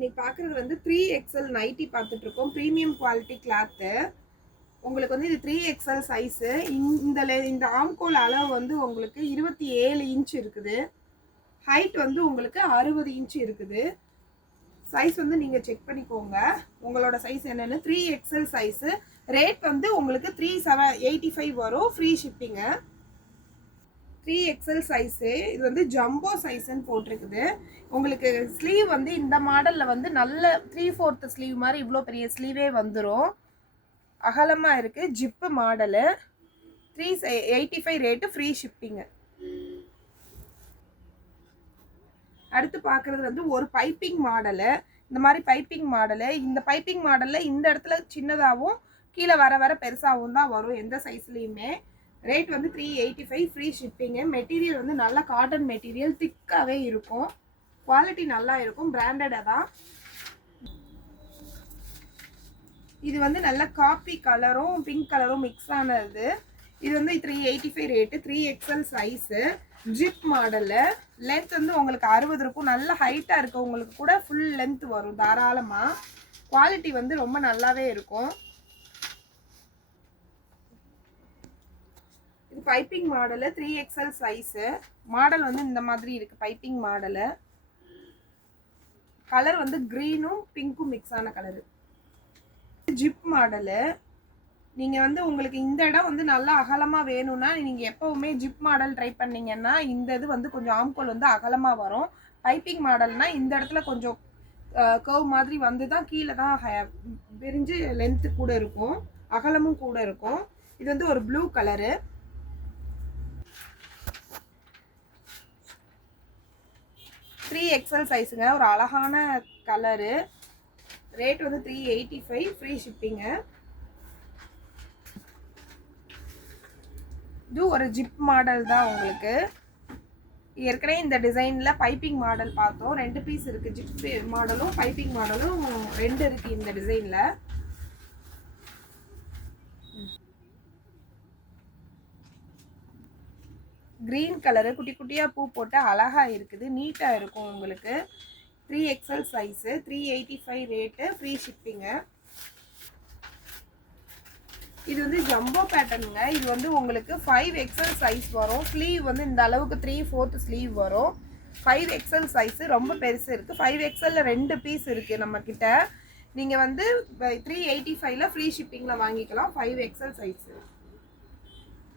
இன்னைக்கு பார்க்குறது வந்து த்ரீ எக்ஸல் நைட்டி பார்த்துட்டு இருக்கோம் ப்ரீமியம் குவாலிட்டி கிளாத்து உங்களுக்கு வந்து இது த்ரீ எக்ஸல் சைஸு இந்த இந்த ஆம்கோல் அளவு வந்து உங்களுக்கு இருபத்தி ஏழு இன்ச் இருக்குது. ஹைட் வந்து உங்களுக்கு அறுபது இன்ச் இருக்குது. சைஸ் வந்து நீங்கள் செக் பண்ணிக்கோங்க. உங்களோட சைஸ் என்னென்னு? த்ரீ எக்ஸல் சைஸு ரேட் வந்து உங்களுக்கு த்ரீ செவன் எயிட்டி ஃபைவ் வரும். Free shipping three XL size இது வந்து ஜம்போ சைஸுன்னு போட்டிருக்குது. உங்களுக்கு ஸ்லீவ் வந்து இந்த மாடலில் வந்து நல்ல த்ரீ ஃபோர்த்து ஸ்லீவ் மாதிரி இவ்வளோ பெரிய ஸ்லீவே வந்துடும் அகலமாக இருக்குது zip model three eighty five rate free shipping அடுத்து பார்க்குறது வந்து ஒரு பைப்பிங் மாடலு இந்த மாதிரி பைப்பிங் மாடலு இந்த பைப்பிங் மாடலில் இந்த இடத்துல சின்னதாகவும் கீழே வர வர பெருசாகவும் தான் வரும் எந்த சைஸ்லேயுமே ரேட் வந்து three eighty five free shipping material வந்து நல்ல காட்டன் மெட்டீரியல் திக்காகவே இருக்கும். குவாலிட்டி நல்லா இருக்கும். பிராண்டடாக தான். இது வந்து நல்ல காப்பி கலரும் பிங்க் கலரும் மிக்ஸ் ஆனது. இது வந்து three eighty five rate three XL size zip model length வந்து உங்களுக்கு அறுபது இருக்கும். நல்ல ஹைட்டாக இருக்கவங்களுக்கு கூட ஃபுல் லென்த் வரும் தாராளமாக குவாலிட்டி வந்து ரொம்ப நல்லாவே இருக்கும். இது piping model three XL size model வந்து இந்த மாதிரி இருக்குது பைப்பிங் மாடலு. கலர் வந்து க்ரீனும் பிங்க்கும் மிக்ஸ் ஆன கலரு ஜிப் மாடலு. நீங்கள் வந்து உங்களுக்கு இந்த இடம் வந்து நல்லா அகலமாக வேணும்னா நீங்கள் எப்போவுமே ஜிப் மாடல் ட்ரை பண்ணிங்கன்னா இந்த இது வந்து கொஞ்சம் ஆம்கோல் வந்து அகலமாக வரும். பைப்பிங் மாடல்னால் இந்த இடத்துல கொஞ்சம் கர்வ் மாதிரி வந்து தான் கீழே தான் விரிஞ்சு லென்த்து கூட இருக்கும். அகலமும் கூட இருக்கும். இது வந்து ஒரு ப்ளூ கலரு த்ரீ எக்ஸல் சைஸுங்க ஒரு அழகான கலரு ரேட் வந்து three eighty five free shipping இது ஒரு ஜிப் மாடல் தான் உங்களுக்கு. ஏற்கனவே இந்த டிசைனில் பைப்பிங் மாடல் பார்த்தோம். ரெண்டு பீஸ் இருக்குது ஜிப் மாடலும் பைப்பிங் மாடலும் ரெண்டு இருக்குது இந்த டிசைனில் க்ரீன் கலரு குட்டி குட்டியாக பூ போட்டு அழகாக இருக்குது நீட்டாக இருக்கும் உங்களுக்கு. Three XL size three eighty five rate free shipping இது வந்து ஜம்போ பேட்டர்னுங்க இது வந்து உங்களுக்கு ஃபைவ் எக்ஸல் சைஸ் வரும். ஸ்லீவ் வந்து இந்த அளவுக்கு த்ரீ ஃபோர்த் ஸ்லீவ் வரும். ஃபைவ் எக்ஸல் சைஸு ரொம்ப பெருசு இருக்குது ஃபைவ் எக்ஸலில் ரெண்டு பீஸ் இருக்குது நம்மக்கிட்ட நீங்கள் வந்து த்ரீ எயிட்டி ஃபைவ்ல ஃப்ரீ ஷிப்பிங்கில் வாங்கிக்கலாம். Five XL size